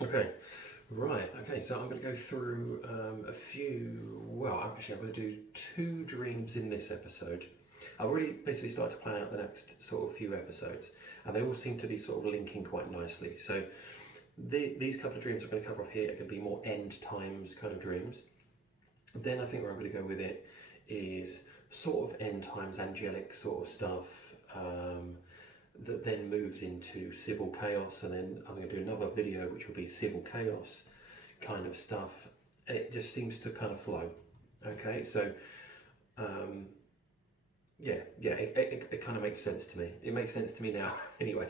Okay, right. Okay, so I'm going to go through a few. Well, actually, I'm going to do two dreams in this episode. I've already basically started to plan out the next sort of few episodes, and they all seem to be sort of linking quite nicely. So, these couple of dreams I'm going to cover off here are going to be more end times kind of dreams. Then I think where I'm going to go with it is sort of end times angelic sort of stuff. That then moves into civil chaos, and then I'm going to do another video which will be civil chaos kind of stuff, and it just seems to kind of flow. Okay, so it kind of makes sense to me. It makes sense to me now. Anyway,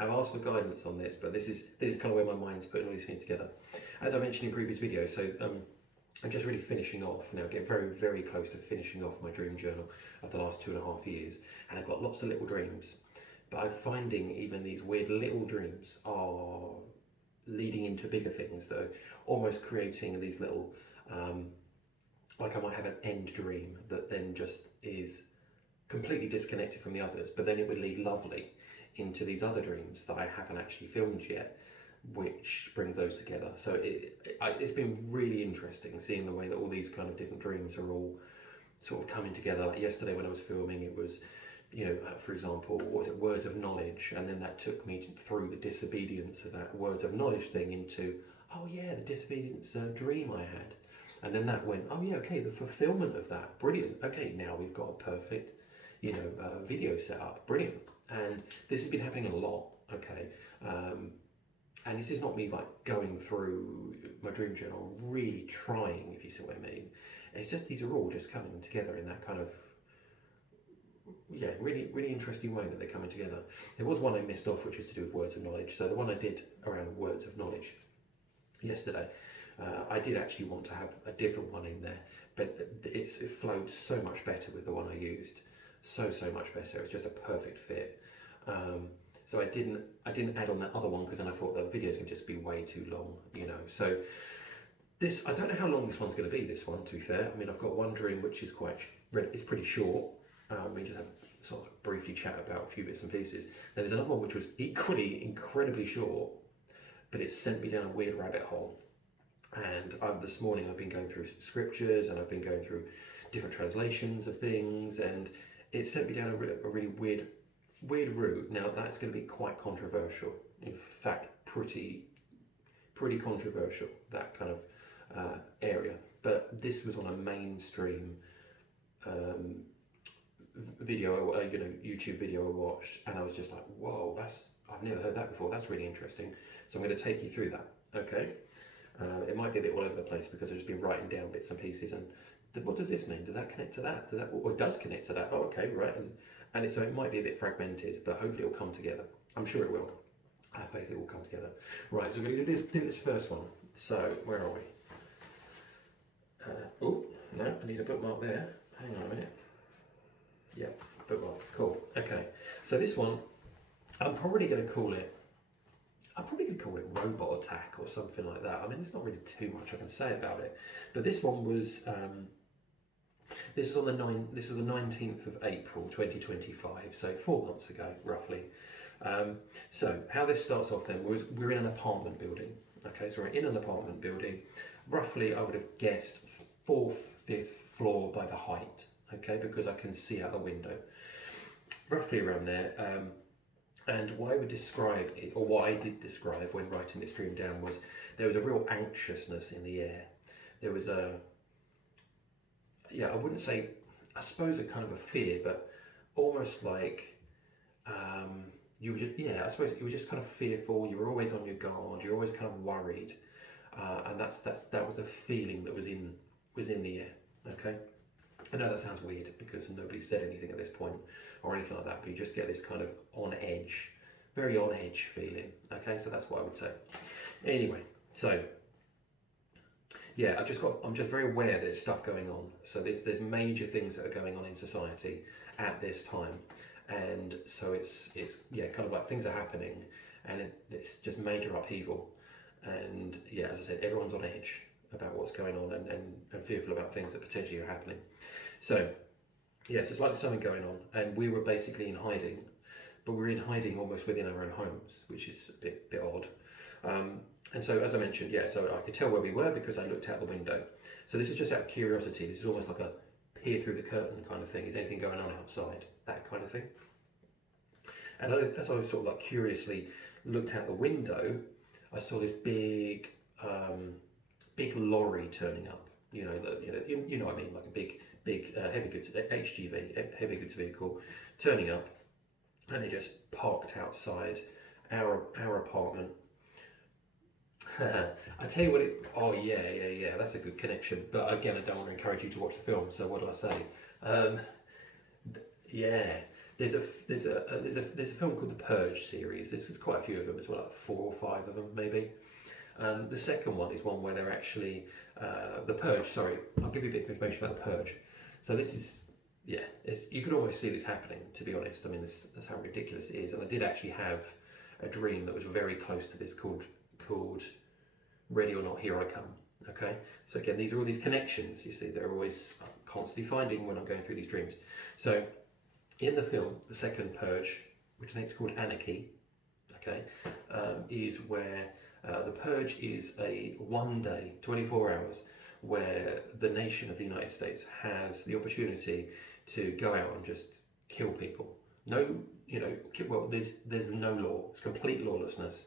I have asked for guidance on this, but this is kind of where my mind's putting all these things together. As I mentioned in previous videos, so I'm just really finishing off now, getting very, very close to finishing off my dream journal of the last 2.5 years, and I've got lots of little dreams. But I'm finding even these weird little dreams are leading into bigger things, though, almost creating these little, like I might have an end dream that then just is completely disconnected from the others, but then it would lead lovely into these other dreams that I haven't actually filmed yet, which brings those together. So it's been really interesting seeing the way that all these kind of different dreams are all sort of coming together. Like yesterday when I was filming, it was, for example, what was it, words of knowledge, and then that took me through the disobedience of that words of knowledge thing into, oh yeah, the disobedience dream I had, and then that went, oh yeah, okay, the fulfillment of that, brilliant. Okay, now we've got a perfect, video set up, brilliant. And this has been happening a lot. Okay, and this is not me like going through my dream journal, really trying, if you see what I mean. It's just these are all just coming together in that kind of really, really interesting way that they're coming together. There was one I missed off, which was to do with words of knowledge. So the one I did around the words of knowledge yesterday, I did actually want to have a different one in there, but it flowed so much better with the one I used. So much better. It was just a perfect fit. So I didn't add on that other one because then I thought the videos can just be way too long, So this, I don't know how long this one's going to be. This one, to be fair, I mean, I've got one dream which is it's pretty short. We just have sort of briefly chat about a few bits and pieces. Then there's another one which was equally incredibly short, but it sent me down a weird rabbit hole. And this morning I've been going through scriptures and I've been going through different translations of things, and it sent me down a really weird route. Now that's going to be quite controversial. In fact, pretty controversial, that kind of area. But this was on a mainstream video, YouTube video I watched, and I was just like, whoa, I've never heard that before. That's really interesting. So I'm going to take you through that. Okay, it might be a bit all over the place because I've just been writing down bits and pieces. And what does this mean? Does that connect to that? Or it does connect to that? Oh, okay, right. And so it might be a bit fragmented, but hopefully it'll come together. I'm sure it will. I have faith it will come together. Right, so we're going to do this first one. So where are we? Oh no, I need a bookmark there. Hang on a minute. Yeah, bookmark. Cool. Okay. So this one, I'm probably going to call it robot attack or something like that. I mean, there's not really too much I can say about it. But this one was this is the 19th of April 2025, so 4 months ago roughly. So how this starts off then was we're in an apartment building. Okay, so we're in an apartment building. Roughly I would have guessed 4th, 5th floor by the height. Okay, because I can see out the window, roughly around there. And what I would describe it, or what I did describe when writing this dream down, was there was a real anxiousness in the air. There was I wouldn't say, I suppose a kind of a fear, but almost like you were just, I suppose you were just kind of fearful. You were always on your guard. You're always kind of worried, and that was the feeling that was in the air. Okay. I know that sounds weird because nobody said anything at this point or anything like that, but you just get this kind of on edge, very on edge feeling. Okay, so that's what I would say. Anyway, so yeah, I'm just very aware there's stuff going on. So there's major things that are going on in society at this time, and so it's kind of like things are happening, and it's just major upheaval, and yeah, as I said, everyone's on edge about what's going on and fearful about things that potentially are happening. So yes, it's like there's something going on, and we were basically in hiding, but we're in hiding almost within our own homes, which is a bit odd. And And so, as I mentioned, yeah, so I could tell where we were because I looked out the window. So this is just out of curiosity. This is almost like a peer through the curtain kind of thing. Is anything going on outside? That kind of thing. And as I was sort of like curiously looked out the window, I saw this big lorry turning up. You know what I mean, like a big heavy goods HGV, heavy goods vehicle, turning up, and it just parked outside our apartment. I tell you what it. Oh yeah. That's a good connection. But again, I don't want to encourage you to watch the film. So what do I say? Yeah. There's a film called The Purge series. This is quite a few of them. It's like 4 or 5 of them maybe. The second one is one where they're actually The Purge. Sorry, I'll give you a bit of information about The Purge. So this is you can almost see this happening. To be honest, I mean that's how ridiculous it is. And I did actually have a dream that was very close to this called Ready or Not, Here I Come. Okay, so again, these are all these connections. You see, they're always constantly finding when I'm going through these dreams. So in the film, the second Purge, which I think is called Anarchy, okay, is where the Purge is a 1 day, 24 hours, where the nation of the United States has the opportunity to go out and just kill people. No, there's no law. It's complete lawlessness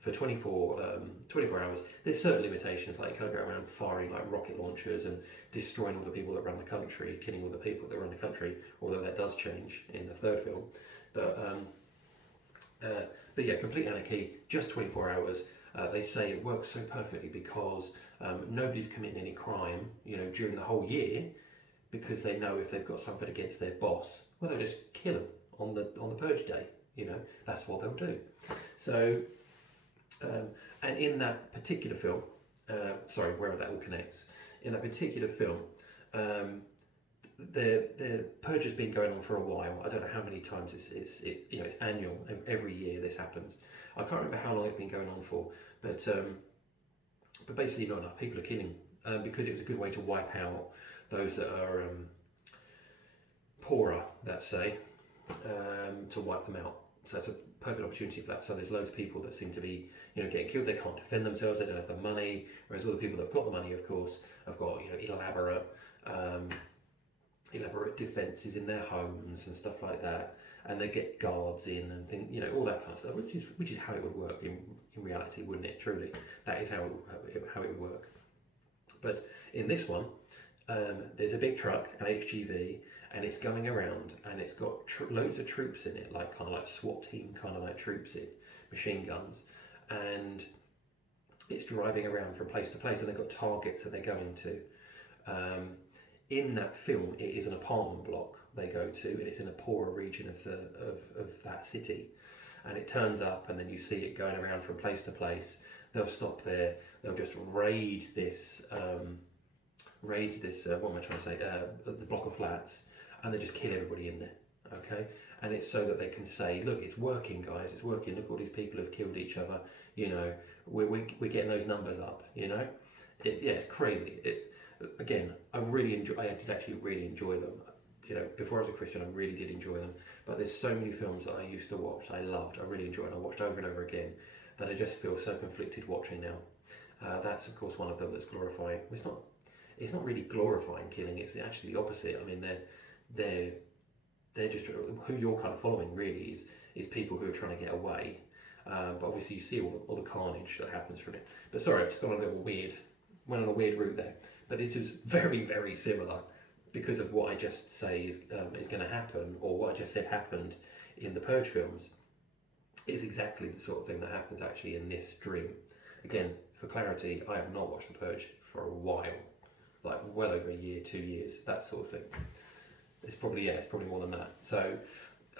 for 24 hours. There's certain limitations, like you can't go around firing like rocket launchers and destroying all the people that run the country, killing all the people that run the country, although that does change in the third film. But yeah, complete anarchy, just 24 hours. They say it works so perfectly because nobody's committing any crime, during the whole year, because they know if they've got something against their boss, well, they'll just kill them on the Purge day. That's what they'll do. So, and in that particular film, where that all connects. In that particular film, the Purge has been going on for a while. I don't know how many times it's annual. Every year this happens. I can't remember how long it's been going on for, but basically not enough people are killing because it was a good way to wipe out those that are poorer, let's say, to wipe them out. So that's a perfect opportunity for that. So there's loads of people that seem to be, getting killed. They can't defend themselves. They don't have the money. Whereas all the people that've got the money, of course, have got elaborate defences in their homes and stuff like that. And they get guards in and things, all that kind of stuff. Which is how it would work in reality, wouldn't it? Truly, that is how it would work. But in this one, there's a big truck, an HGV, and it's going around, and it's got loads of troops in it, like kind of like SWAT team kind of like troops in, machine guns, and it's driving around from place to place, and they've got targets that they're going to. In that film, it is an apartment block they go to, and it's in a poorer region of that city, and it turns up, and then you see it going around from place to place. They'll stop there. They'll just raid this. What am I trying to say? The block of flats, and they just kill everybody in there. Okay, and it's so that they can say, look, it's working, guys. It's working. Look, all these people have killed each other. We're getting those numbers up. It's crazy. Again, I did actually really enjoy them. Before I was a Christian, I really did enjoy them. But there's so many films that I used to watch, I loved, I really enjoyed, I watched over and over again, that I just feel so conflicted watching now. That's of course one of them that's glorifying. It's not really glorifying killing. It's actually the opposite. I mean, they're just who you're kind of following really is people who are trying to get away. But obviously you see all the carnage that happens from it. But sorry, I've just gone went on a weird route there. But this is very, very similar because of what I just say is going to happen, or what I just said happened in the Purge films. Is exactly the sort of thing that happens actually in this dream. Again, for clarity, I have not watched the Purge for a while, like well over a year, 2 years, that sort of thing. It's probably more than that. So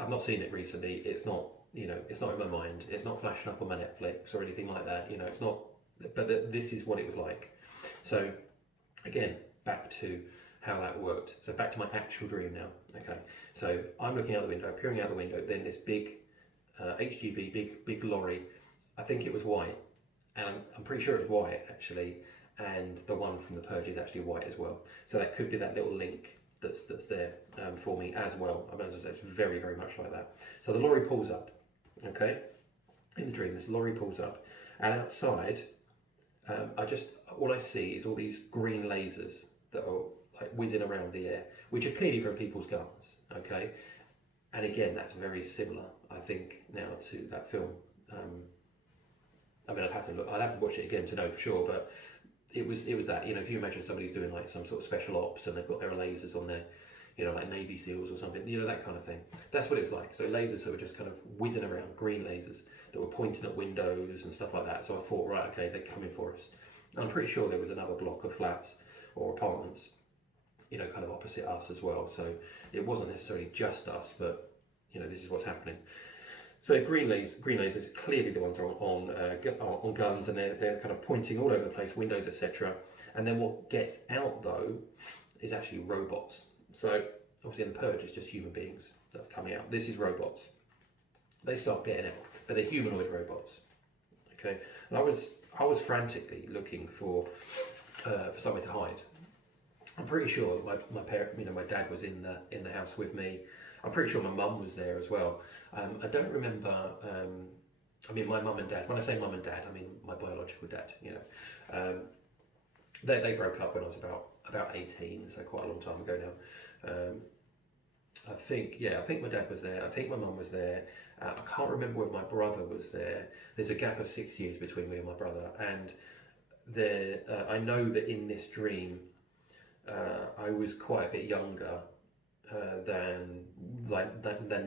I've not seen it recently. It's not in my mind. It's not flashing up on my Netflix or anything like that. It's not. But this is what it was like. So again, back to how that worked. So back to my actual dream now. Okay. So I'm looking out the window, peering out the window. Then this big HGV, big lorry. I think it was white, and I'm pretty sure it was white actually. And the one from the Purge is actually white as well. So that could be that little link that's there for me as well. I mean, as I said, it's very, very much like that. So the lorry pulls up. Okay. In the dream, this lorry pulls up, and outside all I see is all these green lasers that are like whizzing around the air, which are clearly from people's guns. Okay, and again, that's very similar, I think, now to that film. I mean, I'd have to watch it again to know for sure, but it was that, you know, if you imagine somebody's doing like some sort of special ops and they've got their lasers on their, you know, like Navy SEALs or something, you know, that kind of thing. That's what it was like. So lasers that were just kind of whizzing around, green lasers that were pointing at windows and stuff like that. So I thought, right, okay, they're coming for us. And I'm pretty sure there was another block of flats or apartments, you know, kind of opposite us as well. So it wasn't necessarily just us, but, you know, this is what's happening. So green lasers, clearly the ones are on guns, and they're kind of pointing all over the place, windows, etc. And then what gets out though is actually robots. So obviously in the Purge, it's just human beings that are coming out. This is robots. They start getting out, but they're humanoid robots. Okay, and I was frantically looking for somewhere to hide. I'm pretty sure my parent, you know, my dad was in the house with me. I'm pretty sure my mum was there as well. I don't remember. I mean, my mum and dad. When I say mum and dad, I mean my biological dad. You know, they broke up when I was about 18, so quite a long time ago now. I think my dad was there. I think my mum was there. I can't remember whether my brother was there. There's a gap of 6 years between me and my brother, and I know that in this dream, I was quite a bit younger than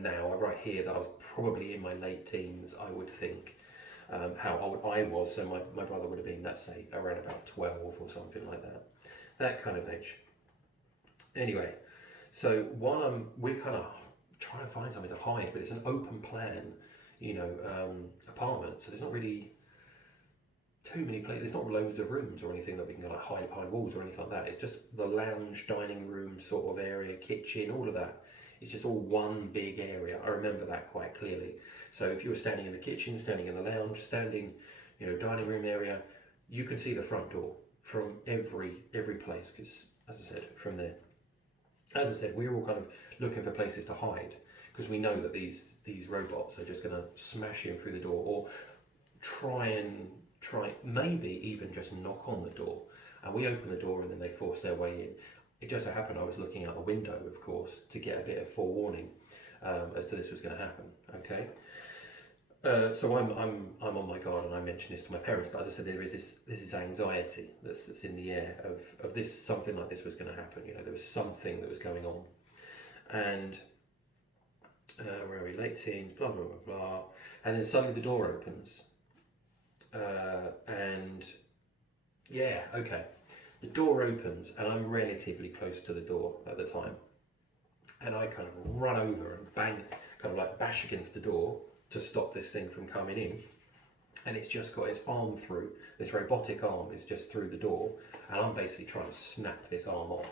now. I write here that I was probably in my late teens, I would think. How old I was, so my brother would have been, let's say, around about 12 or something like that kind of age. Anyway, so while we're kind of trying to find something to hide, but it's an open plan, you know, apartment, so there's not really too many places. There's not loads of rooms or anything that we can like hide behind walls or anything like that. It's just the lounge, dining room sort of area, kitchen, all of that. It's just all one big area. I remember that quite clearly. So if you were standing in the kitchen, standing in the lounge, standing, you know, dining room area, you could see the front door from every place, because as I said, from there. As I said, we were all kind of looking for places to hide, because we know that these robots are just going to smash in through the door, or try, maybe even just knock on the door. And we open the door and then they force their way in. It just so happened I was looking out the window, of course, to get a bit of forewarning as to this was going to happen. Okay. So I'm on my guard, and I mentioned this to my parents. But as I said, there is this anxiety that's in the air of this, something like this was going to happen. You know, there was something that was going on, and where are we? Late teens, blah blah blah blah, and then suddenly the door opens, and yeah, okay, the door opens, and I'm relatively close to the door at the time, and I kind of run over and bang, kind of like bash against the door to stop this thing from coming in, and it's just got its arm through, this robotic arm is just through the door, and I'm basically trying to snap this arm off.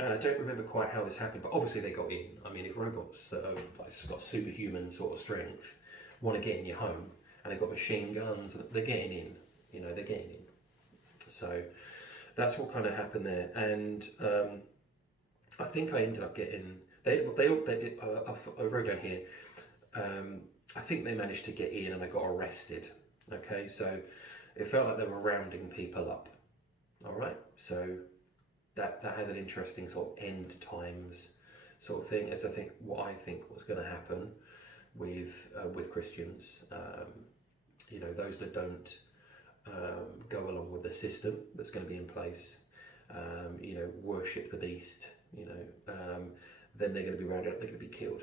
And I don't remember quite how this happened, but obviously they got in. I mean, if robots that are like, got superhuman sort of strength want to get in your home, and they've got machine guns, they're getting in, you know, they're getting in. So that's what kind of happened there, and I think I ended up getting, I wrote down here, I think they managed to get in and I got arrested. Okay, so it felt like they were rounding people up. All right, so that has an interesting sort of end times sort of thing, as I think what I think was going to happen with Christians. You know, those that don't go along with the system that's going to be in place, you know, worship the beast, you know, then they're going to be rounded up, they're going to be killed.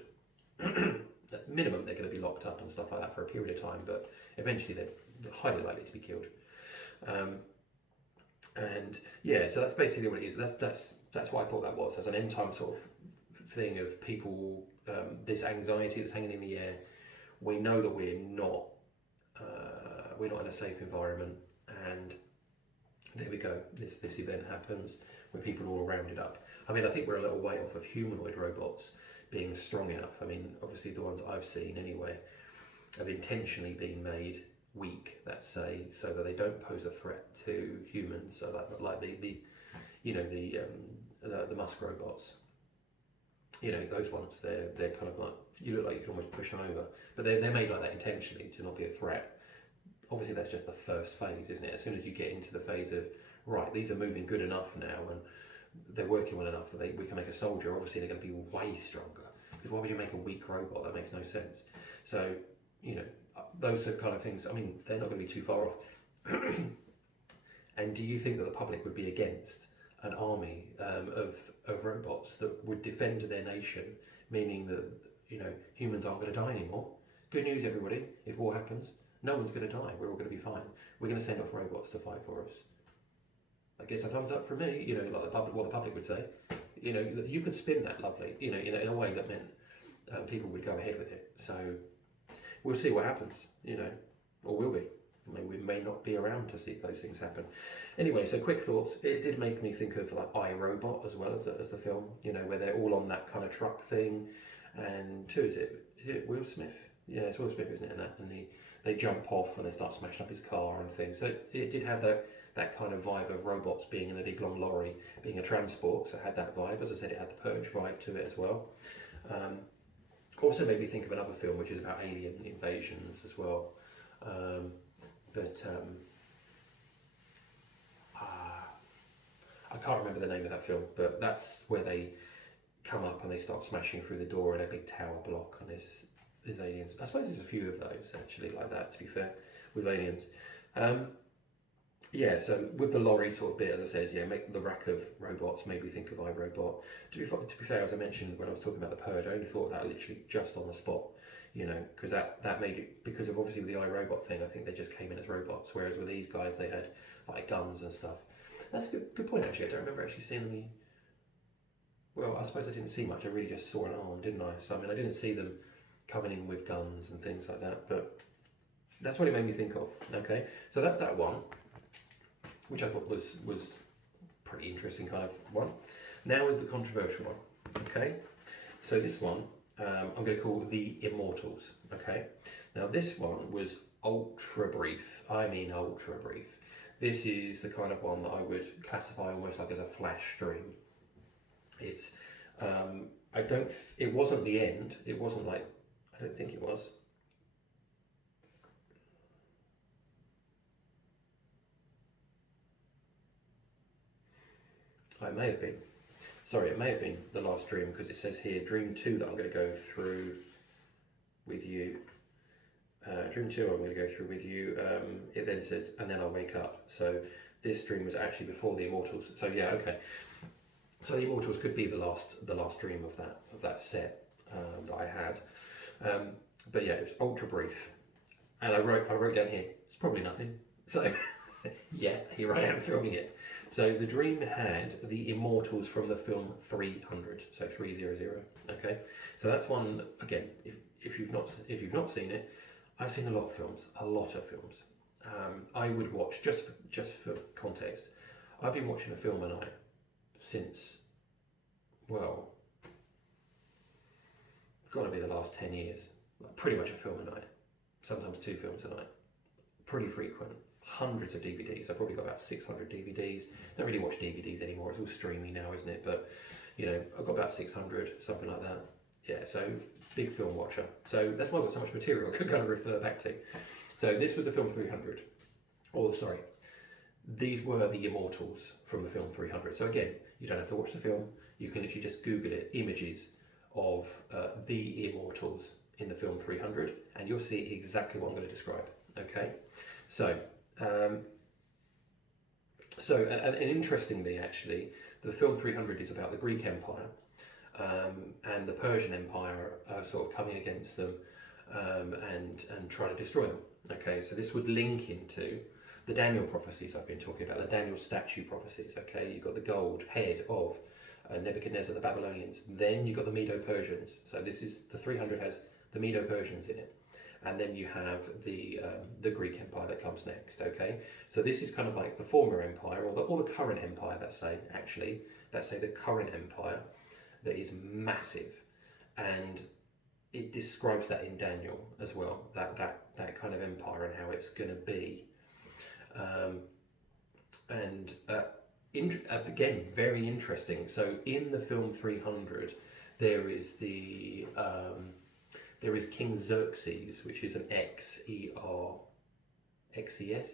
At minimum, they're going to be locked up and stuff like that for a period of time, but eventually they're highly likely to be killed. And yeah, so that's basically what it is. That's what I thought that was, as an end time sort of thing of people, this anxiety that's hanging in the air. We know that we're not in a safe environment, and there we go. This event happens where people are all rounded up. I mean, I think we're a little way off of humanoid robots being strong enough. I mean, obviously the ones I've seen anyway have intentionally been made weak, let's say, so that they don't pose a threat to humans. So like the Musk robots. You know, those ones, they're kind of like, you look like you can almost push them over, but they're made like that intentionally to not be a threat. Obviously, that's just the first phase, isn't it? As soon as you get into the phase of, right, these are moving good enough now, and they're working well enough that we can make a soldier, obviously they're going to be way stronger. Because why would you make a weak robot? That makes no sense. So, you know, those are kind of things, I mean, they're not going to be too far off. And do you think that the public would be against an army of robots that would defend their nation, meaning that, you know, humans aren't going to die anymore? Good news, everybody. If war happens, no one's going to die. We're all going to be fine. We're going to send off robots to fight for us. I guess a thumbs up from me. You know, like what the public would say. You know, you could spin that lovely. You know, in a way that meant people would go ahead with it. So we'll see what happens. You know, or will we? We may not be around to see those things happen. Anyway, so quick thoughts. It did make me think of like I, Robot as well as the film. You know, where they're all on that kind of truck thing. And who is it Will Smith? Yeah, it's Will Smith, isn't it? In that, and they jump off and they start smashing up his car and things. So it did have that kind of vibe of robots being in a big long lorry, being a transport. So it had that vibe. As I said, it had the Purge vibe to it as well. Also made me think of another film which is about alien invasions as well. I can't remember the name of that film, but that's where they come up and they start smashing through the door in a big tower block, and there's aliens. I suppose there's a few of those actually like that, to be fair, with aliens. Yeah, so with the lorry sort of bit, as I said, yeah, make the rack of robots made me think of iRobot. To be fair, as I mentioned when I was talking about the Purge, I only thought of that literally just on the spot, you know, because that made it, because of obviously with the iRobot thing, I think they just came in as robots, whereas with these guys, they had like guns and stuff. That's a good point actually. I don't remember actually seeing them. Well, I suppose I didn't see much. I really just saw an arm, didn't I? So I mean, I didn't see them coming in with guns and things like that, but that's what it made me think of. Okay, so that's that one, which I thought was pretty interesting kind of one. Now is the controversial one. Okay, so this one I'm going to call the Immortals. Okay, now this one was ultra brief. I mean ultra brief. This is the kind of one that I would classify almost like as a flash stream. It's it wasn't the end. It wasn't like, I don't think it was. It may have been. Sorry, it may have been the last dream, because it says here dream 2 that I'm going to go through with you. Dream 2 I'm going to go through with you. It then says, and then I'll wake up. So this dream was actually before the Immortals. So yeah, okay. So the Immortals could be the last dream of that set that I had. But yeah, it was ultra brief. And I wrote down here, it's probably nothing. So yeah, here I am filming it. So the dream had the Immortals from the film 300, so 300. Okay, so that's one again. If you've not seen it, I've seen a lot of films. I would watch just for context. I've been watching a film a night since, well, got to be the last 10 years. Pretty much a film a night, sometimes 2 films a night. Pretty frequent. Hundreds of DVDs. I've probably got about 600 DVDs. Don't really watch DVDs anymore. It's all streaming now, isn't it? But you know, I've got about 600, something like that. Yeah, so big film watcher. So that's why I've got so much material I could kind of refer back to. So this was the film 300. Or sorry, these were the Immortals from the film 300. So again, you don't have to watch the film. You can literally just Google it, images of the Immortals in the film 300, and you'll see exactly what I'm going to describe. Okay, so. And interestingly, actually, the film 300 is about the Greek Empire and the Persian Empire sort of coming against them and trying to destroy them. Okay, so this would link into the Daniel prophecies I've been talking about, the Daniel statue prophecies. Okay, you've got the gold head of Nebuchadnezzar, the Babylonians. Then you've got the Medo-Persians. So this is the 300 has the Medo-Persians in it. And then you have the Greek Empire that comes next. Okay, so this is kind of like the former empire, or the current empire. Let's say the current empire that is massive, and it describes that in Daniel as well. That kind of empire and how it's going to be, again, very interesting. So in the film 300, There is there is King Xerxes, which is an Xerxes,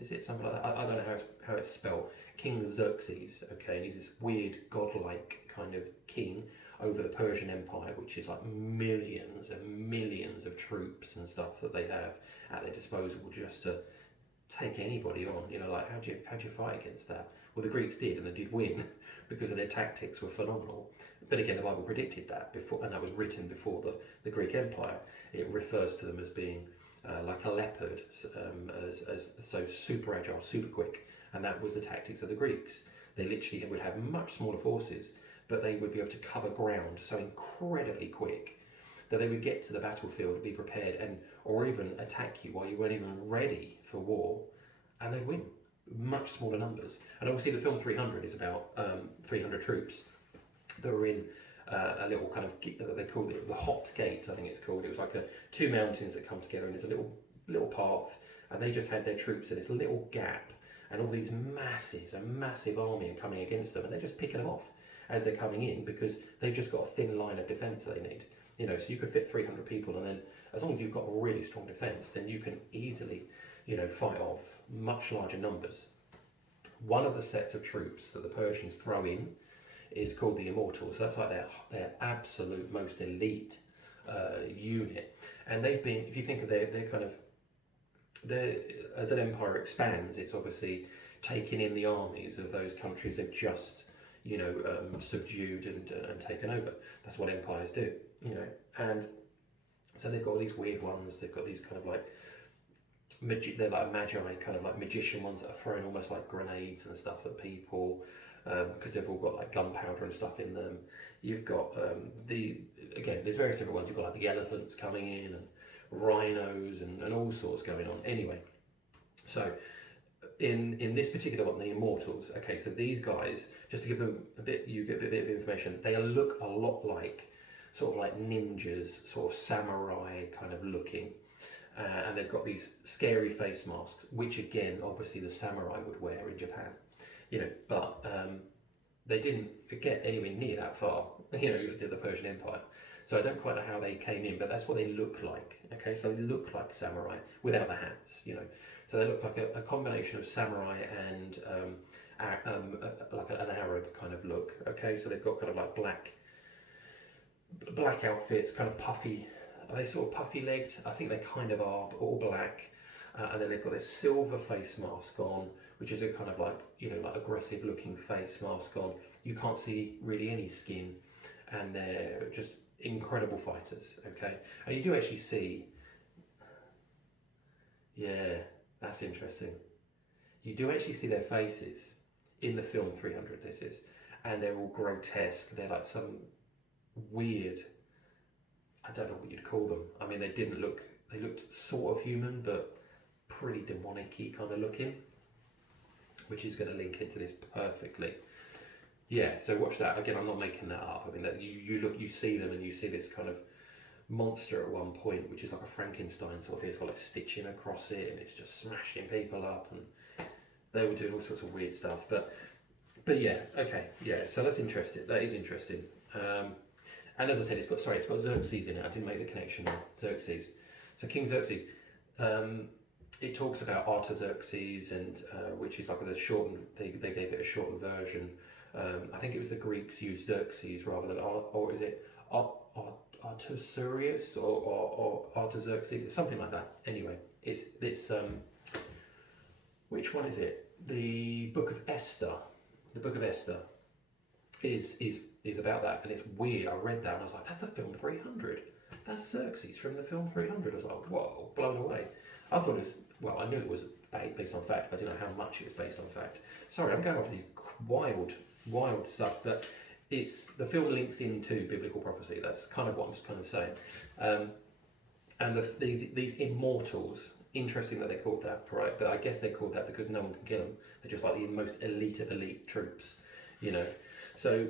is it something like that? I don't know how it's spelled. King Xerxes, okay, and he's this weird godlike kind of king over the Persian Empire, which is like millions and millions of troops and stuff that they have at their disposal just to take anybody on. You know, like how do you fight against that? Well, the Greeks did, and they did win because of their tactics were phenomenal. But again, the Bible predicted that before, and that was written before the Greek Empire. It refers to them as being like a leopard, as so super agile, super quick, and that was the tactics of the Greeks. They literally would have much smaller forces, but they would be able to cover ground so incredibly quick that they would get to the battlefield, be prepared, and or even attack you while you weren't even ready for war, and they'd win. Much smaller numbers. And obviously the film 300 is about 300 troops that were in a little kind of, they called it the Hot Gate, I think it's called. It was like two mountains that come together, and there's a little path, and they just had their troops in this little gap, and all these a massive army are coming against them, and they're just picking them off as they're coming in because they've just got a thin line of defence they need. You know, so you could fit 300 people, and then as long as you've got a really strong defence, then you can easily, you know, fight off much larger numbers. One of the sets of troops that the Persians throw in is called the Immortals. So that's like their absolute most elite unit, and they've been, if you think of their kind of as an empire expands, it's obviously taking in the armies of those countries they've just, you know, subdued and taken over. That's what empires do, you know. And so they've got all these weird ones. They've got these kind of like they're like magi, kind of like magician ones that are throwing almost like grenades and stuff at people, because they've all got like gunpowder and stuff in them. You've got again, there's various different ones. You've got like the elephants coming in and rhinos and all sorts going on. Anyway, so in this particular one, the Immortals. Okay, so these guys, just to give them a bit, you get a bit of information. They look a lot like sort of like ninjas, sort of samurai kind of looking. And they've got these scary face masks, which again, obviously the samurai would wear in Japan, you know, but they didn't get anywhere near that far, you know, the Persian Empire. So I don't quite know how they came in, but that's what they look like. Okay, so they look like samurai without the hats, you know. So they look like a combination of samurai and like an Arab kind of look. Okay, so they've got kind of like black outfits, kind of puffy. Are they sort of puffy-legged? I think they kind of are, but all black. And then they've got this silver face mask on, which is a kind of like, you know, like aggressive-looking face mask on. You can't see really any skin, and they're just incredible fighters. Okay, and you do actually see. Yeah, that's interesting. You do actually see their faces in the film 300. This is, and they're all grotesque. They're like some weird. I don't know what you'd call them. I mean, they looked sort of human, but pretty demonic-y kind of looking, which is going to link into this perfectly. Yeah, so watch that. Again, I'm not making that up. I mean, that you see them, and you see this kind of monster at one point, which is like a Frankenstein sort of thing. It's got like stitching across it, and it's just smashing people up, and they were doing all sorts of weird stuff. But yeah, okay, yeah. So that's interesting. That is interesting. And as I said, it's got Xerxes in it. I didn't make the connection there. Xerxes. So King Xerxes. It talks about Artaxerxes, and which is like the shortened. They gave it a shortened version. I think it was the Greeks used Xerxes rather than or is it Artaxerxes or Artaxerxes? It's something like that. Anyway, it's which one is it? The Book of Esther. The Book of Esther is about that, and it's weird. I read that and I was like, that's the film 300. That's Xerxes from the film 300. I was like, whoa, blown away. I thought it was, well, I knew it was based on fact, but I didn't know how much it was based on fact. Sorry, I'm going off these wild stuff, but the film links into biblical prophecy. That's kind of what I'm just kind of saying. And these immortals, interesting that they're called that, right? But I guess they're called that because no one can kill them. They're just like the most elite of elite troops, you know. So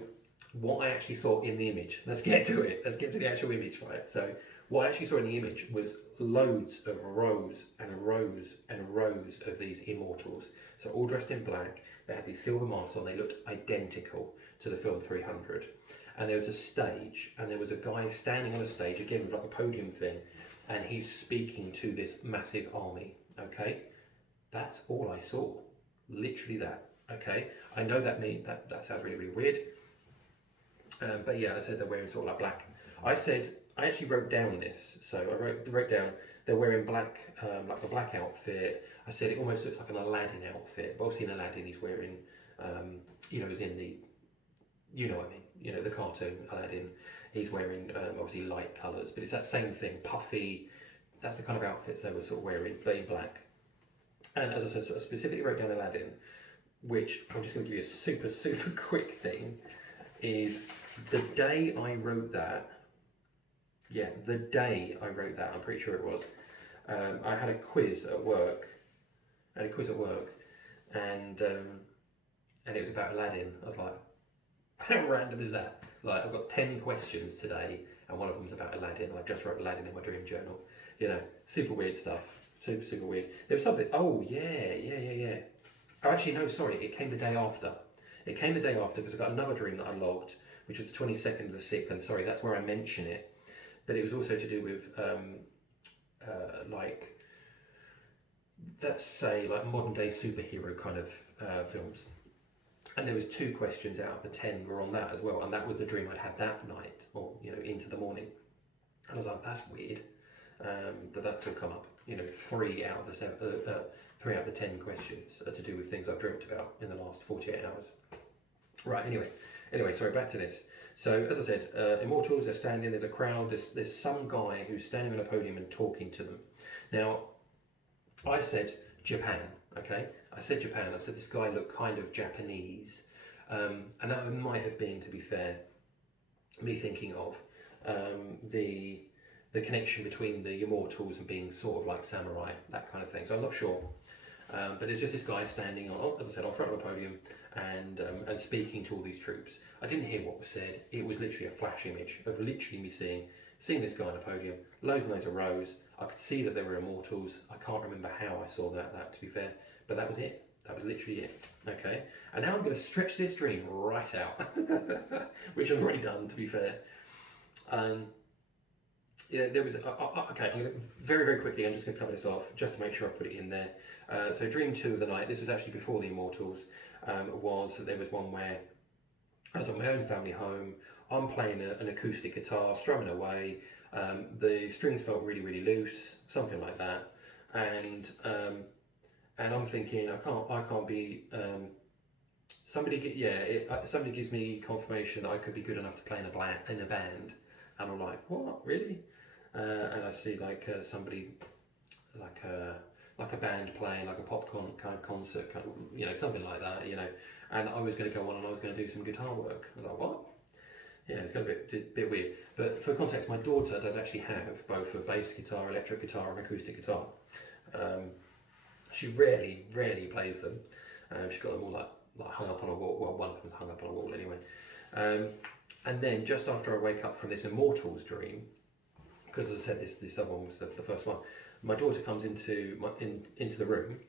what I actually saw in the image, let's get to it. Let's get to the actual image, right? So what I actually saw in the image was loads of rows and rows and rows of these immortals. So all dressed in black. They had these silver masks on. They looked identical to the film 300. and there was a stage, and there was a guy standing on a stage, again with like a podium thing, and he's speaking to this massive army, okay? That's all I saw, literally that, okay? I know that that sounds really, really weird, but yeah, I said they're wearing sort of like black. I actually wrote down this, so I wrote down they're wearing black, like a black outfit. I said it almost looks like an Aladdin outfit, but obviously in Aladdin he's wearing, you know, as in the, you know what I mean, you know, the cartoon Aladdin, he's wearing obviously light colours, but it's that same thing, puffy, that's the kind of outfits they were sort of wearing, but in black. And as I said, sort of specifically wrote down Aladdin, which I'm just going to give you a super, super quick thing, is the day I wrote that, yeah, the day I wrote that, I'm pretty sure it was, I had a quiz at work, and it was about Aladdin. I was like, how random is that? Like, I've got 10 questions today, and one of them's about Aladdin. I've just wrote Aladdin in my dream journal. You know, super weird stuff. Super, super weird. There was something, oh yeah. Oh, actually, no, sorry, it came the day after. It came the day after because I got another dream that I logged, which was the 22nd of the 6th, and sorry, that's where I mention it. But it was also to do with, like, let's say, like modern day superhero kind of films. And there was 2 questions out of the 10 were on that as well, and that was the dream I'd had that night, or you know, into the morning. And I was like, that's weird. That's all come up. You know, 3 out of the 10 questions are to do with things I've dreamt about in the last 48 hours. Right. Anyway, sorry. Back to this. So as I said, Immortals, they're standing. There's a crowd. There's some guy who's standing on a podium and talking to them. Now, I said Japan. Okay, I said Japan. I said this guy looked kind of Japanese, and that might have been, to be fair, me thinking of the connection between the Immortals and being sort of like samurai, that kind of thing. So I'm not sure, but it's just this guy standing on, as I said, on front of a podium and speaking to all these troops. I didn't hear what was said. It was literally a flash image of literally me seeing this guy on a podium, loads and loads of rows. I could see that there were Immortals. I can't remember how I saw that, to be fair, but that was it. That was literally it. Okay, and now I'm going to stretch this dream right out, which I've already done, to be fair. Yeah, there was, okay, I'm going to, very, very quickly, I'm just going to cover this off, just to make sure I put it in there. So dream 2 of the night, this was actually before the Immortals, there was one where I was at my own family home, I'm playing an acoustic guitar, strumming away, the strings felt really, really loose, something like that, and I'm thinking, I can't be, somebody gives me confirmation that I could be good enough to play in a band, and I'm like, what, really? And I see like somebody, like a band playing, like a pop kind of concert, kind of, you know, something like that, you know. And I was going to go on and I was going to do some guitar work. I was like, what? Yeah, it's got a bit weird. But for context, my daughter does actually have both a bass guitar, electric guitar, and acoustic guitar. She rarely plays them. She's got them all like hung up on a wall. Well, one of them hung up on a wall anyway. And then just after I wake up from this Immortals dream, because as I said, this other one was the first one, my daughter comes into the room,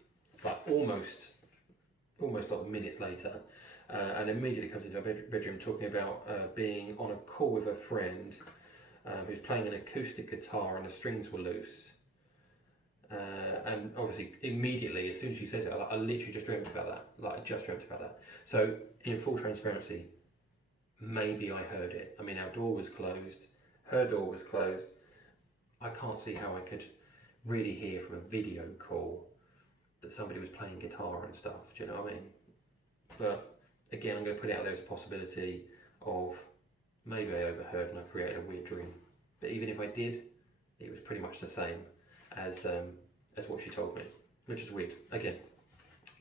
like almost like minutes later, and immediately comes into our bedroom talking about being on a call with a friend who's playing an acoustic guitar and the strings were loose. And obviously, immediately, as soon as she says it, I literally just dreamt about that. Like, I just dreamt about that. So, in full transparency, maybe I heard it. I mean, our door was closed, her door was closed. I can't see how I could really hear from a video call that somebody was playing guitar and stuff. Do you know what I mean? But again, I'm going to put it out there as a possibility of maybe I overheard and I created a weird dream. But even if I did, it was pretty much the same as what she told me, which is weird. Again,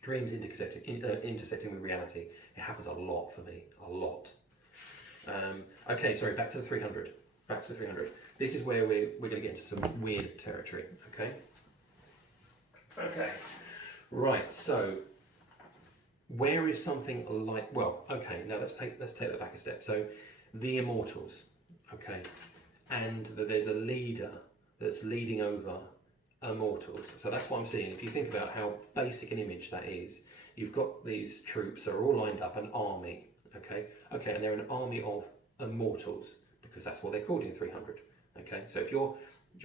dreams intersecting with reality. It happens a lot for me, a lot. Okay, sorry, back to the 300. Back to the 300. This is where we're going to get into some weird territory, okay? Okay, right, so where is something like, well, okay, now let's take that back a step. So the Immortals, okay, and that there's a leader that's leading over Immortals. So that's what I'm seeing. If you think about how basic an image that is, you've got these troops that are all lined up, an army, okay, and they're an army of immortals, because that's what they're called in 300. Okay, so if you're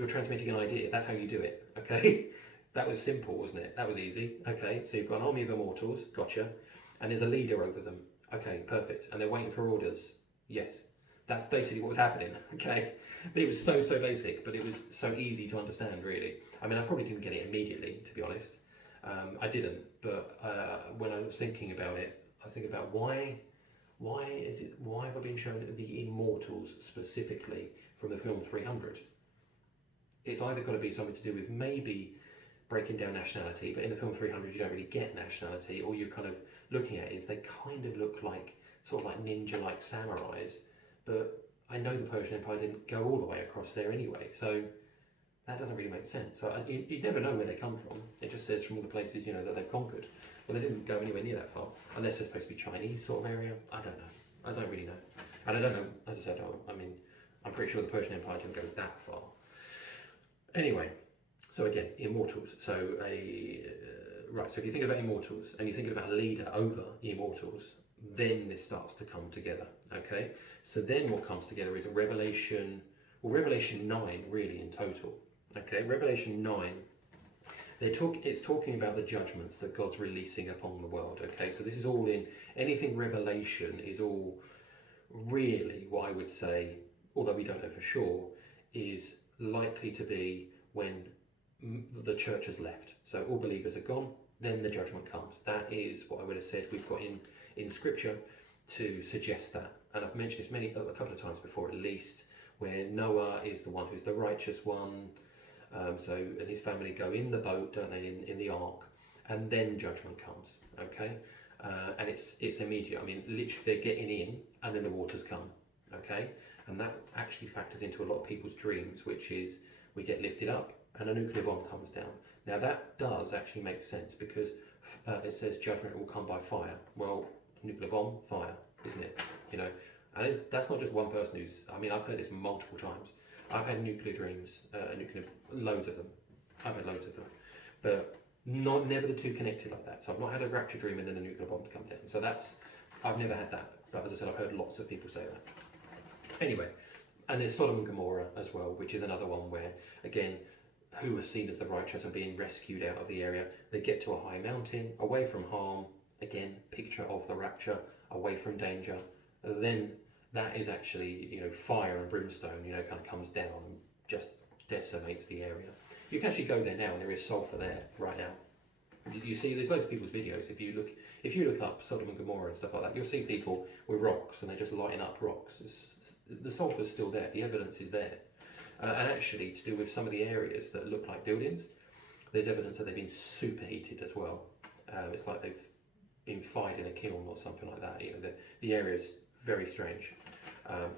transmitting an idea, that's how you do it. Okay, that was simple, wasn't it? That was easy. Okay, so you've got an army of immortals, gotcha, and there's a leader over them. Okay, perfect, and they're waiting for orders. Yes, that's basically what was happening. Okay, but it was so basic, but it was so easy to understand, really. I mean, I probably didn't get it immediately, to be honest. I didn't, but when I was thinking about it, I was thinking about why have I been shown the Immortals specifically from the film 300? It's either got to be something to do with maybe breaking down nationality, but in the film 300 you don't really get nationality. All you're kind of looking at is they kind of look like sort of like ninja-like samurais, but I know the Persian Empire didn't go all the way across there anyway, so that doesn't really make sense. So you never know where they come from. It just says from all the places that they've conquered. Well, they didn't go anywhere near that far, unless they're supposed to be Chinese sort of area. I don't know. I don't really know. And I don't know, as I said, I'm pretty sure the Persian Empire didn't go that far. Anyway, so again, immortals. So so if you think about immortals and you're thinking about a leader over immortals, then this starts to come together. Okay, so then what comes together is a Revelation 9 really in total. Okay, Revelation 9. It's talking about the judgments that God's releasing upon the world. Okay, so this is all in anything Revelation is all really what I would say, although we don't know for sure, is likely to be when the church has left. So all believers are gone, then the judgment comes. That is what I would have said we've got in Scripture to suggest that. And I've mentioned this a couple of times before, at least, where Noah is the one who's the righteous one. And his family go in the boat, don't they, in the ark, and then judgment comes. Okay, and it's immediate. I mean, literally they're getting in, and then the waters come. Okay, and that actually factors into a lot of people's dreams, which is we get lifted up, and a nuclear bomb comes down. Now that does actually make sense because it says judgment will come by fire. Well, nuclear bomb, fire, isn't it? And that's not just one person who's. I mean, I've heard this multiple times. I've had nuclear dreams, loads of them. I've had loads of them, but never the two connected like that. So I've not had a rapture dream and then a nuclear bomb to come down. So I've never had that. But as I said, I've heard lots of people say that. Anyway, and there's Sodom and Gomorrah as well, which is another one where, again, who are seen as the righteous and being rescued out of the area. They get to a high mountain, away from harm. Again, picture of the rapture, away from danger. Then that is actually, fire and brimstone, kind of comes down and just decimates the area. You can actually go there now, and there is sulfur there right now. You see, there's loads of people's videos. If you look up Sodom and Gomorrah and stuff like that, you'll see people with rocks, and they're just lighting up rocks. The sulfur's still there. The evidence is there. And actually, to do with some of the areas that look like buildings, there's evidence that they've been superheated as well. It's like they've been fired in a kiln or something like that. The area's very strange.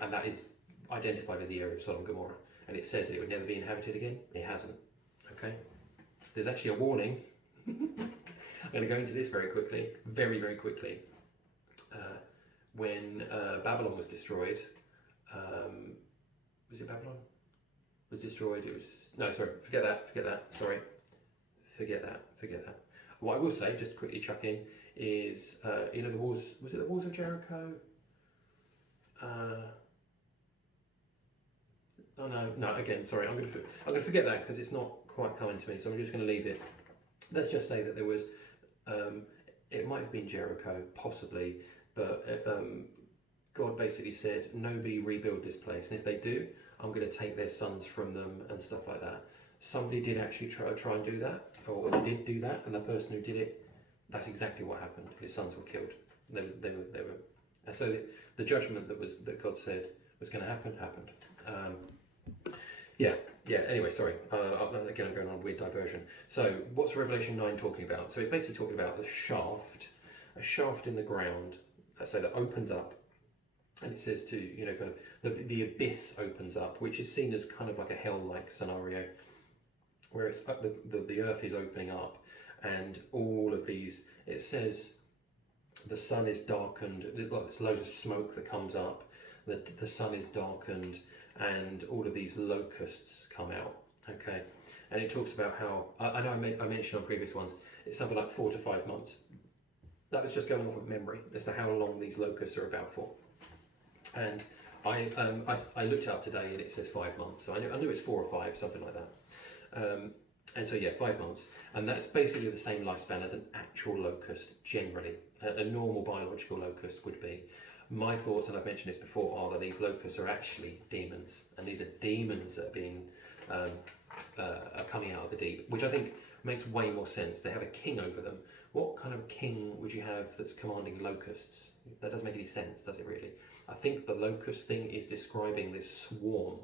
And that is identified as the area of Sodom and Gomorrah. And it says that it would never be inhabited again. It hasn't. Okay? There's actually a warning. I'm going to go into this very quickly. Very, very quickly. When Babylon was destroyed, was it Babylon? Was destroyed? It was... No, sorry. Forget that. Sorry. Forget that. What I will say, just quickly chuck in, is, the walls... Was it the walls of Jericho? No. Again, sorry. I'm gonna forget that because it's not quite coming to me. So I'm just going to leave it. Let's just say that there was. It might have been Jericho, possibly, but God basically said, "Nobody rebuild this place, and if they do, I'm going to take their sons from them and stuff like that." Somebody did actually try and do that, or they did do that, and the person who did it, that's exactly what happened. His sons were killed. They were. And so the judgment that God said was going to happen happened. Anyway, sorry. Again, I'm going on a weird diversion. So what's Revelation 9 talking about? So it's basically talking about a shaft in the ground, so that opens up, and it says to kind of the abyss opens up, which is seen as kind of like a hell-like scenario, where it's the earth is opening up, and all of these. It says. The sun is darkened, there's loads of smoke that comes up, the sun is darkened, and all of these locusts come out, okay? And it talks about how, I know I mentioned on previous ones, it's something like 4 to 5 months. That was just going off of memory as to how long these locusts are about for. And I looked it up today and it says 5 months, so I knew it's 4 or 5, something like that. And so yeah, 5 months, and that's basically the same lifespan as an actual locust generally. A normal biological locust would be. My thoughts, and I've mentioned this before, are that these locusts are actually demons, and these are demons that are being are coming out of the deep, which I think makes way more sense. They have a king over them. What kind of king would you have that's commanding locusts? That doesn't make any sense, does it really? I think the locust thing is describing this swarm,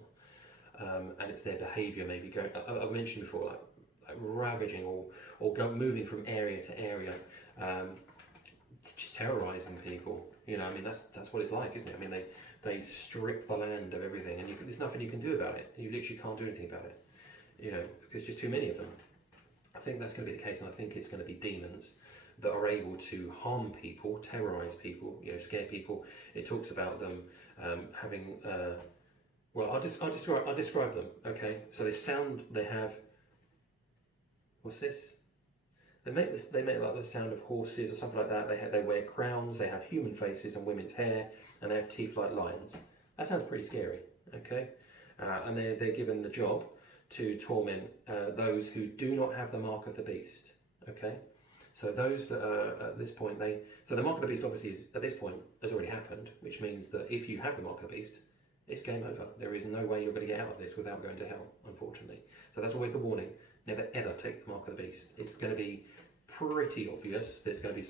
and it's their behaviour maybe going. I've mentioned before, like ravaging or moving from area to area, just terrorising people. You know, I mean that's what it's like, isn't it? I mean they strip the land of everything, and there's nothing you can do about it. You literally can't do anything about it. You know, because there's too many of them. I think that's going to be the case, and I think it's going to be demons that are able to harm people, terrorise people, you know, scare people. It talks about them having. Well, I'll describe them. Okay, so they have. What's this? They make like the sound of horses or something like that. They wear crowns. They have human faces and women's hair, and they have teeth like lions. That sounds pretty scary. Okay, and they're given the job to torment those who do not have the mark of the beast. Okay, so those that are at this point, so the mark of the beast obviously at this point has already happened, which means that if you have the mark of the beast, it's game over. There is no way you're going to get out of this without going to hell, unfortunately. So that's always the warning. Never ever take the mark of the beast. It's going to be pretty obvious. There's going to be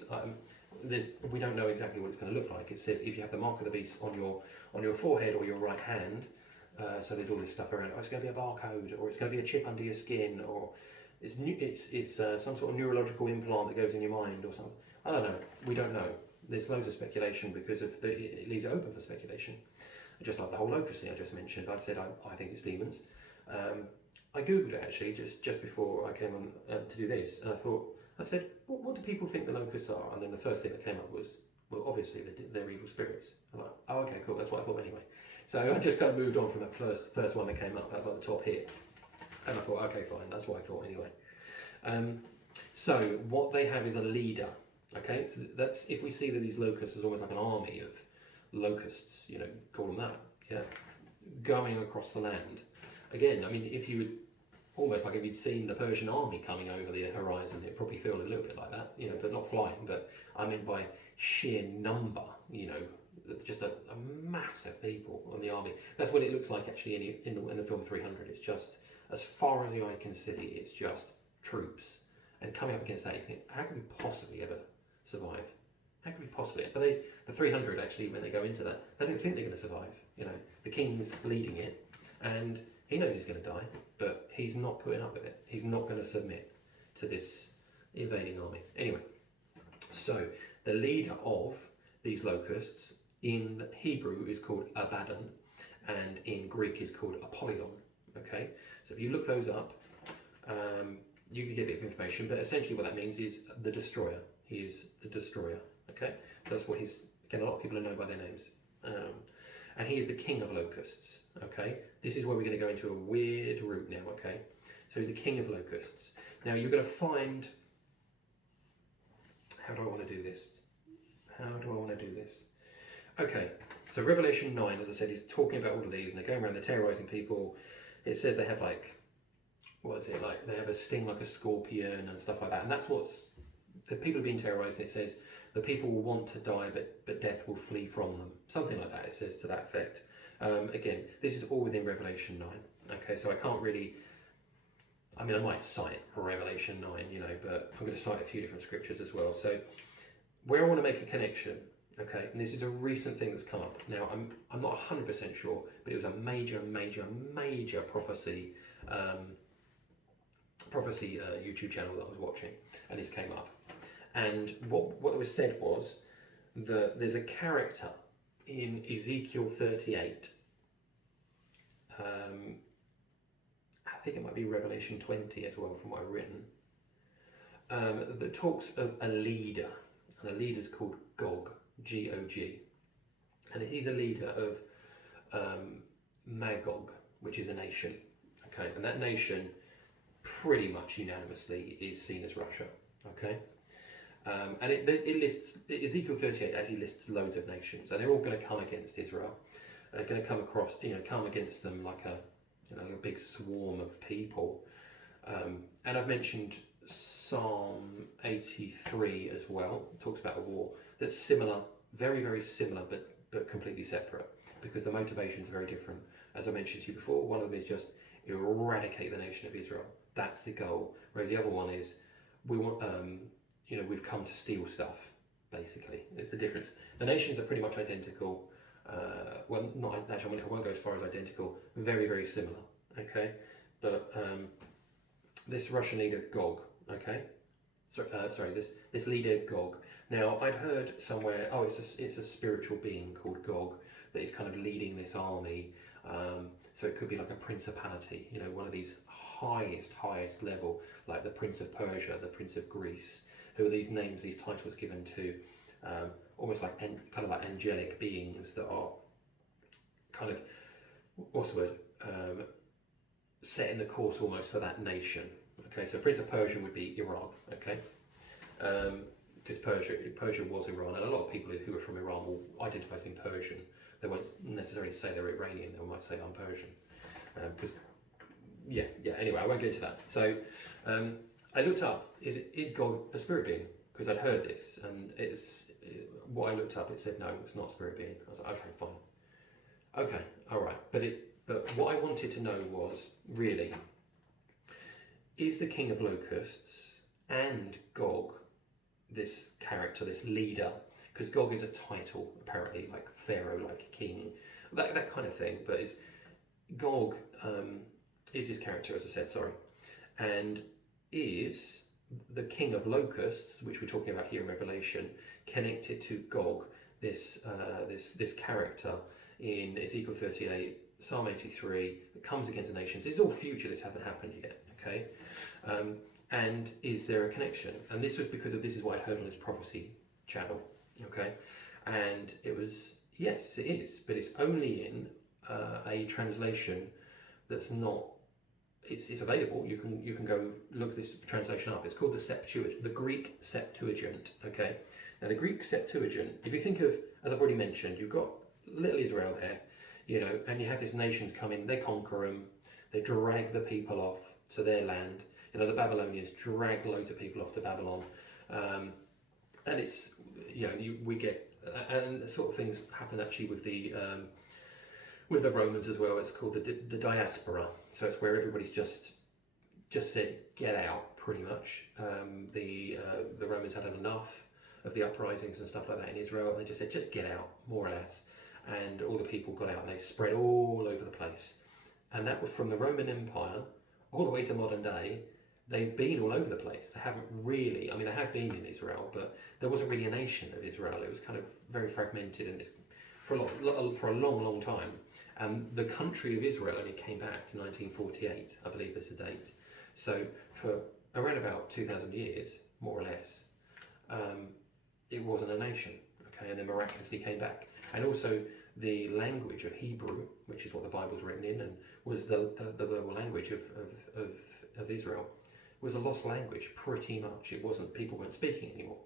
we don't know exactly what it's going to look like. It says if you have the mark of the beast on your forehead or your right hand. So there's all this stuff around. Oh, it's going to be a barcode, or it's going to be a chip under your skin, or it's some sort of neurological implant that goes in your mind, or something. I don't know. We don't know. There's loads of speculation because it leaves it open for speculation. Just like the whole locust thing I just mentioned. I said I think it's demons. I googled it actually just before I came on to do this, and I said, what do people think the locusts are? And then the first thing that came up was, well, obviously they're evil spirits. I'm like, oh, okay, cool. That's what I thought anyway. So I just kind of moved on from that first one that came up. That was like the top hit, and I thought, okay, fine. That's what I thought anyway. So what they have is a leader. Okay, so that's if we see that these locusts is almost like an army of locusts. You know, call them that. Yeah, going across the land. Again, I mean, if you would almost like if you'd seen the Persian army coming over the horizon, it'd probably feel a little bit like that. You know, but not flying. But I mean by sheer number. You know. Just a mass of people on the army. That's what it looks like actually in the film 300. It's just, as far as the eye can see, it's just troops. And coming up against that, you think, how can we possibly ever survive? How can we possibly? But the 300 actually, when they go into that, they don't think they're going to survive. You know, the king's leading it, and he knows he's going to die, but he's not putting up with it. He's not going to submit to this invading army. Anyway, so the leader of these locusts in Hebrew is called Abaddon, and in Greek is called Apollyon. Okay, so if you look those up, you can get a bit of information, but essentially what that means is the destroyer. He is the destroyer. Okay, so that's what he's. Again, a lot of people are known by their names, and he is the king of locusts. Okay, this is where we're going to go into a weird route now. Okay, so he's the king of locusts. Now you're going to find. How do I want to do this? Okay, so Revelation 9, as I said, he's talking about all of these, and they're going around, they're terrorising people. It says they have they have a sting like a scorpion and stuff like that, and that's the people are being terrorised. It says the people will want to die, but death will flee from them. Something like that, it says to that effect. Again, this is all within Revelation 9. Okay, so I can't really, I might cite Revelation 9, you know, but I'm going to cite a few different scriptures as well. So where I want to make a connection, okay, and this is a recent thing that's come up. Now, I'm not 100% sure, but it was a major prophecy YouTube channel that I was watching, and this came up. And what was said was that there's a character in Ezekiel 38. I think it might be Revelation 20 as well, from what I've written, that talks of a leader, and the leader's called Gog, G-O-G, and he's a leader of Magog, which is a nation. Okay, and that nation pretty much unanimously is seen as Russia. Okay, and it lists, Ezekiel 38 actually lists loads of nations, and they're all going to come against Israel. They're going to come across, come against them like a big swarm of people. And I've mentioned Psalm 83 as well. It talks about a war that's similar, very, very similar, but completely separate, because the motivations are very different. As I mentioned to you before, one of them is just eradicate the nation of Israel. That's the goal. Whereas the other one is, we want, we've come to steal stuff, basically. It's the difference. The nations are pretty much identical. Well, not actually, I won't go as far as identical. Very, very similar. Okay, but this Russian leader Gog. Okay, this leader Gog. Now, I'd heard somewhere, it's a spiritual being called Gog that is kind of leading this army. So it could be like a principality, one of these highest level, like the Prince of Persia, the Prince of Greece, who are these names, these titles given to almost like kind of like angelic beings that are kind of, what's the word, setting the course almost for that nation. Okay, so Prince of Persia would be Iran. Okay, because Persia was Iran, and a lot of people who are from Iran will identify as being Persian. They won't necessarily say they're Iranian. They might say I'm Persian, because Anyway, I won't get into that. So I looked up: is God a spirit being? Because I'd heard this, and what I looked up. It said no, it's not a spirit being. I was like, okay, fine, okay, all right. But what I wanted to know was really, is the king of locusts and Gog this character, this leader? Because Gog is a title, apparently, like pharaoh, like king, that kind of thing. But Gog is his character, as I said, sorry, and is the king of locusts, which we're talking about here in Revelation, connected to Gog, this character in Ezekiel 38, Psalm 83, that comes against the nations. This is all future. This hasn't happened yet. Okay, and is there a connection? And this was because of this is what I'd heard on his prophecy channel. Okay, and it was, yes, it is, but it's only in a translation that's not. It's available. You can go look this translation up. It's called the Septuagint, the Greek Septuagint. Okay, now the Greek Septuagint. If you think of, as I've already mentioned, you've got little Israel there, and you have these nations come in. They conquer them. They drag the people off to their land. The Babylonians dragged loads of people off to Babylon, and it's we get and sort of things happen actually with the Romans as well. It's called the diaspora. So it's where everybody's just said get out, pretty much. The Romans had enough of the uprisings and stuff like that in Israel, and they just said just get out, more or less. And all the people got out, and they spread all over the place. And that was from the Roman Empire all the way to modern day. They've been all over the place. They haven't really, they have been in Israel, but there wasn't really a nation of Israel. It was kind of very fragmented, and it's for a long time. The country of Israel only came back in 1948, I believe that's the date. So for around about 2,000 years, more or less, it wasn't a nation. Okay, and then miraculously came back. And also the language of Hebrew, which is what the Bible's written in, and was the verbal language of Israel, was a lost language, pretty much. It wasn't, people weren't speaking anymore,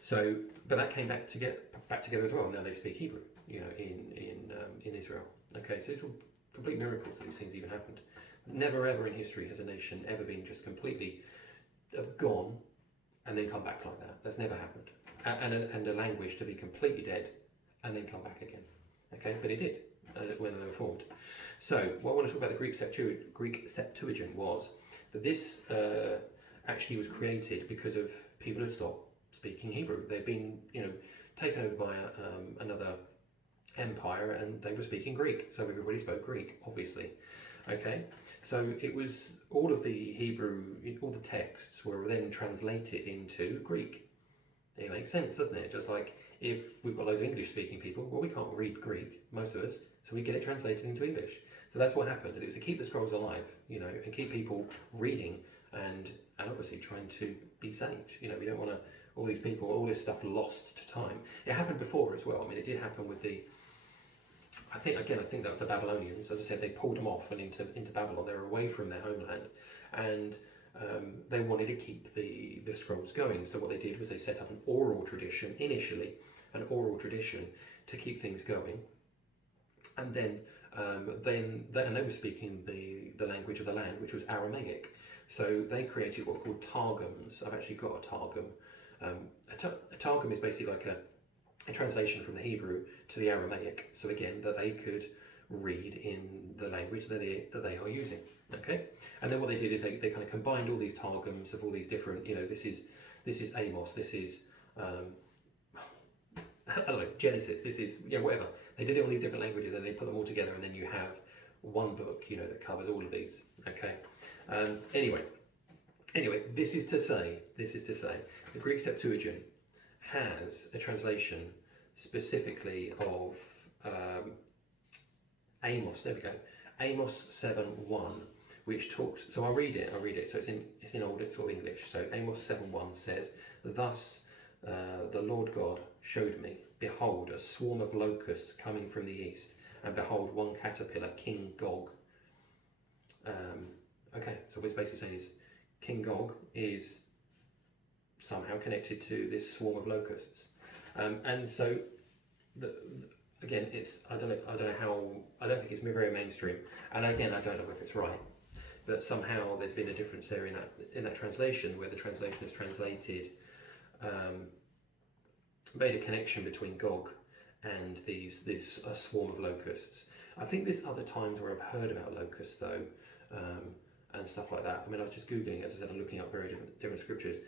So, but that came back together as well. Now they speak Hebrew, in Israel. Okay, so it's all complete miracles that these things even happened. Never ever in history has a nation ever been just completely gone and then come back like that. That's never happened. And a language to be completely dead and then come back again. Okay, but it did when they were formed. So what I want to talk about the Greek Septuagint was that this actually was created because of people had stopped speaking Hebrew. They'd been, taken over by another empire, and they were speaking Greek. So everybody spoke Greek, obviously. Okay, so it was all of the Hebrew, all the texts were then translated into Greek. It makes sense, doesn't it? Just like if we've got loads of English-speaking people, well, we can't read Greek, most of us, so we get it translated into English. So that's what happened, and it was to keep the scrolls alive, and keep people reading and obviously trying to be saved. We don't want all these people, all this stuff lost to time. It happened before as well. It did happen with I think that was the Babylonians. As I said, they pulled them off and into Babylon. They were away from their homeland, and they wanted to keep the scrolls going. So what they did was they set up an oral tradition initially, to keep things going. and then and they were speaking the language of the land, which was Aramaic. So they created what were called targums. I've actually got a targum. A targum is basically like a translation from the Hebrew to the Aramaic. So again, that they could read in the language that they are using. Okay, and then what they did is they kind of combined all these targums of all these different. This is Amos. This is I don't know, Genesis. This is whatever. They did it all these different languages and they put them all together, and then you have one book that covers all of these. Okay. Anyway, this is to say the Greek Septuagint has a translation specifically of Amos. There we go. Amos 7:1, which talks. So I'll read it. So it's in old sort of English. So Amos 7:1 says, "Thus the Lord God showed me, behold, a swarm of locusts coming from the east, and behold, one caterpillar, King Gog." Okay, so what it's basically saying is King Gog is somehow connected to this swarm of locusts, and so again, I don't know how. I don't think it's very mainstream, and again, I don't know if it's right, but somehow there's been a difference there in that translation, where the translation has translated. Made a connection between Gog and this swarm of locusts. I think there's other times where I've heard about locusts though, and stuff like that. I mean, I was just googling, as I said, I'm looking up very different scriptures,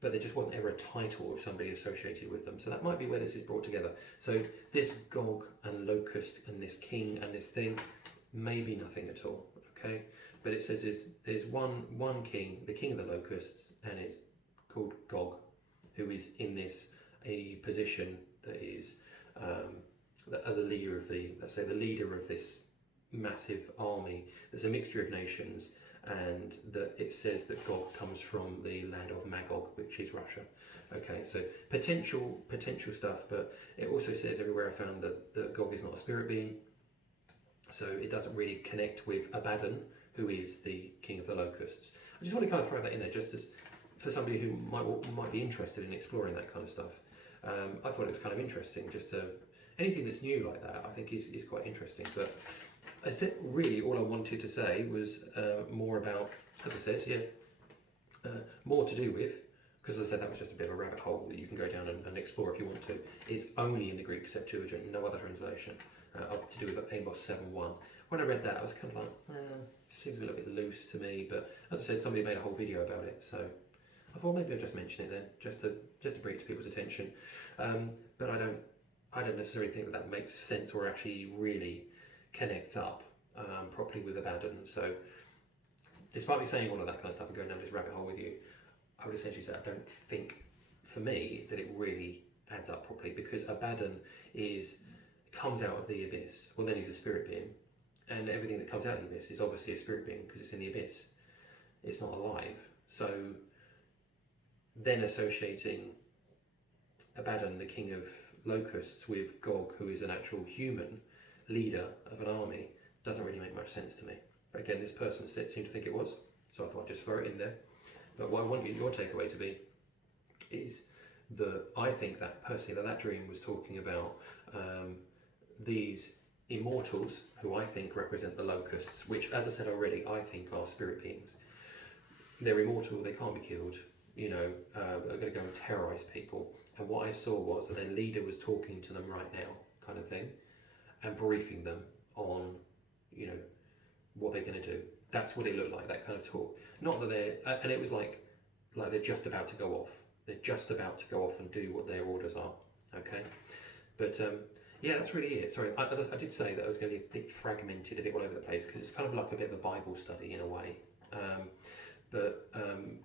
but there just wasn't ever a title of somebody associated with them. So that might be where this is brought together. So this Gog and locust and this king and this thing, maybe nothing at all. Okay, but it says there's one king, the king of the locusts, and it's called Gog, who is in a position that is the leader of the leader of this massive army. There's a mixture of nations, and that it says that Gog comes from the land of Magog, which is Russia. Okay, so potential stuff, but it also says everywhere I found that Gog is not a spirit being, so it doesn't really connect with Abaddon, who is the king of the locusts. I just want to kind of throw that in there, just as for somebody who might be interested in exploring that kind of stuff. I thought it was kind of interesting. Anything that's new like that, I think is quite interesting. But I said really all I wanted to say was more about, as I said, more to do with, because as I said, that was just a bit of a rabbit hole that you can go down and explore if you want to. Is only in the Greek Septuagint, no other translation. Up to do with Amos 7:1. When I read that, I was kind of like, it seems a little bit loose to me. But as I said, somebody made a whole video about it, so I thought maybe I'll just mention it then, just to bring it to people's attention. But I don't necessarily think that makes sense or actually really connects up properly with Abaddon. So despite me saying all of that kind of stuff and going down this rabbit hole with you, I would essentially say I don't think, for me, that it really adds up properly, because Abaddon comes out of the abyss. Well, then he's a spirit being, and everything that comes out of the abyss is obviously a spirit being because it's in the abyss. It's not alive. So then associating Abaddon, the king of locusts, with Gog, who is an actual human leader of an army, doesn't really make much sense to me. But again, this person seemed to think it was, so I thought I'd just throw it in there. But what I want your takeaway to be is that I think that personally that dream was talking about these immortals, who I think represent the locusts, which, as I said already, I think are spirit beings. They're immortal, they can't be killed, they're going to go and terrorize people. And what I saw was that their leader was talking to them right now, kind of thing, and briefing them on, what they're going to do. That's what it looked like, that kind of talk. Not that and it was like they're just about to go off. They're just about to go off and do what their orders are. Okay, but yeah, that's really it. Sorry, I did say that I was going to be a bit fragmented, a bit all over the place, because it's kind of like a bit of a Bible study in a way. But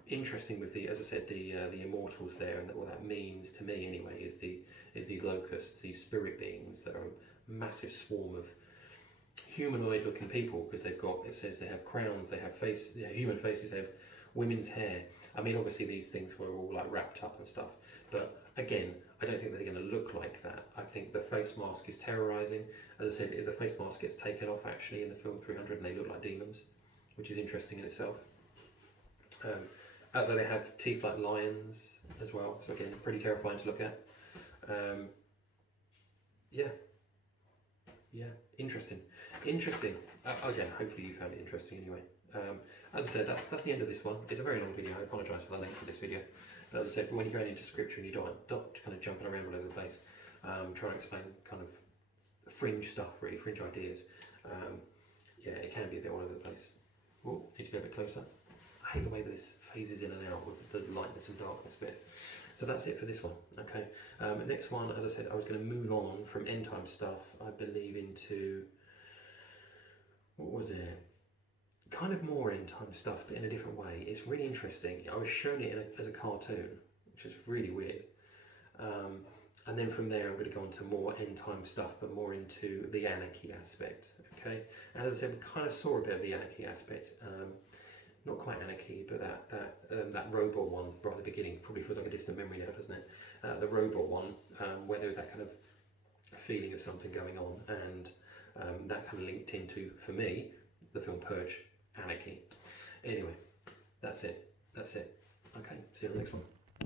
interesting with as I said, the immortals there, and what that means to me anyway is these locusts, these spirit beings that are a massive swarm of humanoid-looking people, because it says they have crowns, they have human faces, they have women's hair. I mean, obviously these things were all like wrapped up and stuff, but again, I don't think they're going to look like that. I think the face mask is terrorizing. As I said, the face mask gets taken off actually in the film 300, and they look like demons, which is interesting in itself. They have teeth like lions as well, so again, pretty terrifying to look at. Yeah, Yeah, interesting. Interesting. Again, hopefully you found it interesting anyway. As I said, that's the end of this one. It's a very long video. I apologise for the length of this video. But as I said, when you're going into scripture and you don't kind of jumping around all over the place, trying to explain kind of fringe stuff, really, fringe ideas, yeah, it can be a bit all over the place. Oh, need to go a bit closer. I hate the way that this phases in and out with the lightness and darkness bit. So that's it for this one. Okay. Next one, as I said, I was going to move on from end time stuff, I believe, into, what was it? Kind of more end time stuff, but in a different way. It's really interesting. I was shown it as a cartoon, which is really weird. And then from there, I'm going to go on to more end time stuff, but more into the anarchy aspect. Okay. And as I said, we kind of saw a bit of the anarchy aspect. Not quite anarchy, but that robot one right at the beginning probably feels like a distant memory now, doesn't it? The robot one, where there's that kind of feeling of something going on, and that kind of linked into, for me, the film Purge, anarchy. Anyway, that's it. Okay, see you on the next one.